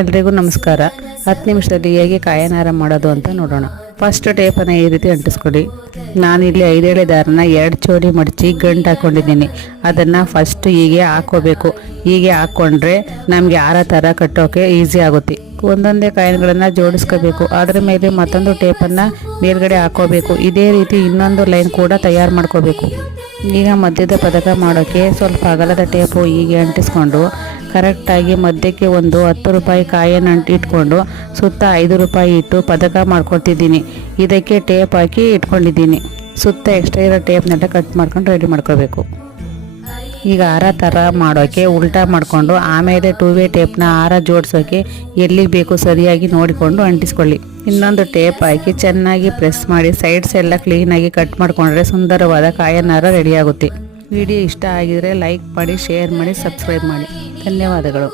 ಎಲ್ರಿಗೂ ನಮಸ್ಕಾರ. 10 ನಿಮಿಷದಲ್ಲಿ ಹೇಗೆ ಕಾಯನ ಹಾರ ಮಾಡೋದು ಅಂತ ನೋಡೋಣ. ಫಸ್ಟ್ ಟೇಪನ್ನು ಈ ರೀತಿ ಅಂಟಿಸ್ಕೊಳ್ಳಿ. ನಾನಿಲ್ಲಿ 5 ಎಳೆ ದಾರನ 2 ಜೋಡಿ ಮಡಚಿ ಗಂಟು ಹಾಕ್ಕೊಂಡಿದ್ದೀನಿ. ಅದನ್ನು ಫಸ್ಟ್ ಹೀಗೆ ಹಾಕ್ಕೋಬೇಕು. ಹೀಗೆ ಹಾಕ್ಕೊಂಡ್ರೆ ನಮಗೆ ಹಾರ ಥರ ಕಟ್ಟೋಕೆ ಈಸಿ ಆಗುತ್ತೆ. ಒಂದೊಂದೇ ಕಾಯಿನ್ಗಳನ್ನು ಜೋಡಿಸ್ಕೋಬೇಕು. ಅದರ ಮೇಲೆ ಮತ್ತೊಂದು ಟೇಪನ್ನು ಮೇಲ್ಗಡೆ ಹಾಕ್ಕೋಬೇಕು. ಇದೇ ರೀತಿ ಇನ್ನೊಂದು ಲೈನ್ ಕೂಡ ತಯಾರು ಮಾಡ್ಕೋಬೇಕು. ಈಗ ಮಧ್ಯದ ಪದಕ ಮಾಡೋಕ್ಕೆ ಸ್ವಲ್ಪ ಅಗಲದ ಟೇಪು ಹೀಗೆ ಅಂಟಿಸ್ಕೊಂಡು ಕರೆಕ್ಟಾಗಿ ಮಧ್ಯಕ್ಕೆ ಒಂದು 10 ರೂಪಾಯಿ ಕಾಯನ್ನು ಇಟ್ಕೊಂಡು ಸುತ್ತ 5 ರೂಪಾಯಿ ಇಟ್ಟು ಪದಕ ಮಾಡ್ಕೊಳ್ತಿದ್ದೀನಿ. ಇದಕ್ಕೆ ಟೇಪ್ ಹಾಕಿ ಇಟ್ಕೊಂಡಿದ್ದೀನಿ. ಸುತ್ತ ಎಕ್ಸ್ಟ್ರಾ ಇರೋ ಟೇಪ್ನೆಲ್ಲ ಕಟ್ ಮಾಡ್ಕೊಂಡು ರೆಡಿ ಮಾಡ್ಕೋಬೇಕು. ಈಗ ಹಾರ ಥರ ಮಾಡೋಕ್ಕೆ ಉಲ್ಟಾ ಮಾಡಿಕೊಂಡು ಆಮೇಲೆ 2 ಟೇಪ್ನ ಹಾರ ಜೋಡಿಸೋಕ್ಕೆ ಎಲ್ಲಿಗೆ ಬೇಕು ಸರಿಯಾಗಿ ನೋಡಿಕೊಂಡು ಅಂಟಿಸ್ಕೊಳ್ಳಿ. ಇನ್ನೊಂದು ಟೇಪ್ ಹಾಕಿ ಚೆನ್ನಾಗಿ ಪ್ರೆಸ್ ಮಾಡಿ ಸೈಡ್ಸ್ ಎಲ್ಲ ಕ್ಲೀನಾಗಿ ಕಟ್ ಮಾಡಿಕೊಂಡ್ರೆ ಸುಂದರವಾದ ಕಾಯನ ಹಾರ ರೆಡಿಯಾಗುತ್ತೆ. ವಿಡಿಯೋ ಇಷ್ಟ ಆಗಿದರೆ ಲೈಕ್ ಮಾಡಿ, ಶೇರ್ ಮಾಡಿ, ಸಬ್ಸ್ಕ್ರೈಬ್ ಮಾಡಿ. ಧನ್ಯವಾದಗಳು.